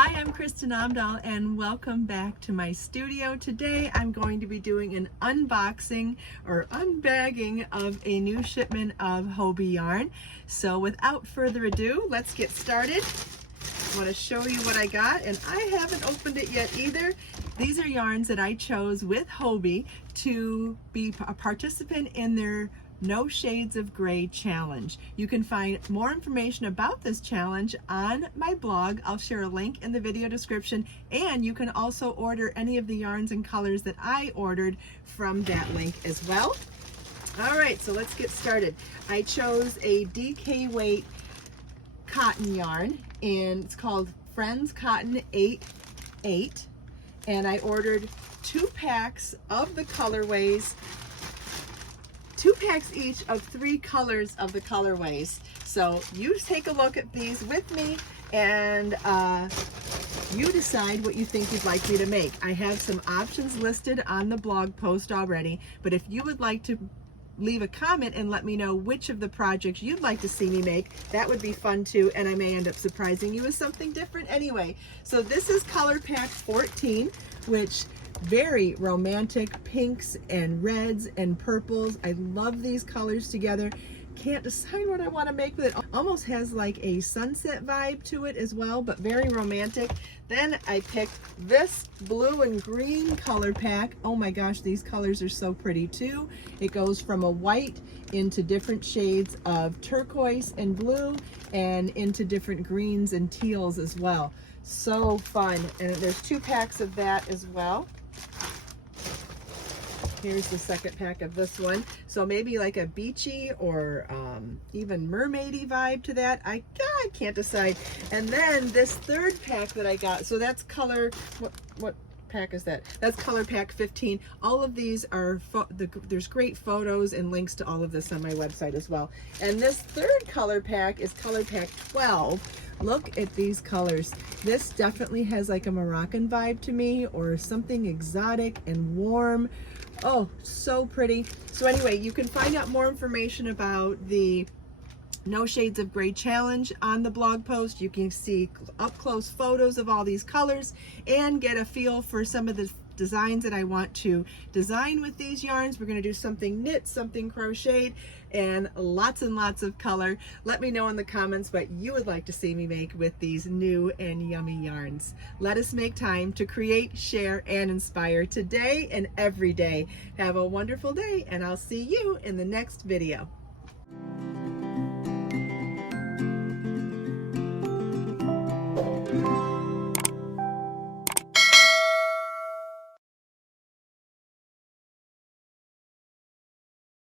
Hi, I'm Kristin Omdahl and welcome back to my studio. Today I'm going to be doing an unboxing or unbagging of a new shipment of Hobbii yarn. So without further ado, let's get started. I want to show you what I got, and I haven't opened it yet either. These are yarns that I chose with Hobbii to be a participant in their No Shades of Gray challenge. You can find more information about this challenge on my blog. I'll share a link in the video description, and you can also order any of the yarns and colors that I ordered from that link as well. All right, so let's get started. I chose a DK weight cotton yarn, and it's called Friends Cotton 8/8, and I ordered 2 packs of the colorways, 2 packs each of 3 colors of the colorways. So you take a look at these with me, and you decide what you think you'd like me to make. I have some options listed on the blog post already, but if you would like to leave a comment and let me know which of the projects you'd like to see me make, that would be fun too, and I may end up surprising you with something different anyway. So this is color pack 14, which very romantic pinks and reds and purples. I love these colors together. Can't decide what I want to make with it. Almost has like a sunset vibe to it as well, but very romantic. Then I picked this blue and green color pack. Oh my gosh, these colors are so pretty too. It goes from a white into different shades of turquoise and blue, and into different greens and teals as well. So fun. And there's 2 packs of that as well. Here's the second pack of this one. So maybe like a beachy or even mermaidy vibe to that. I can't decide. And then this third pack that I got, so that's color, what pack is that? That's color pack 15. All of these are, there's great photos and links to all of this on my website as well. And this third color pack is color pack 12. Look at these colors. This definitely has like a Moroccan vibe to me, or something exotic and warm. Oh, so pretty. So anyway, you can find out more information about the No Shades of Gray challenge on the blog post. You can see up close photos of all these colors and get a feel for some of the designs that I want to design with these yarns. We're going to do something knit, something crocheted, and lots of color. Let me know in the comments what you would like to see me make with these new and yummy yarns. Let us make time to create, share, and inspire today and every day. Have a wonderful day, and I'll see you in the next video.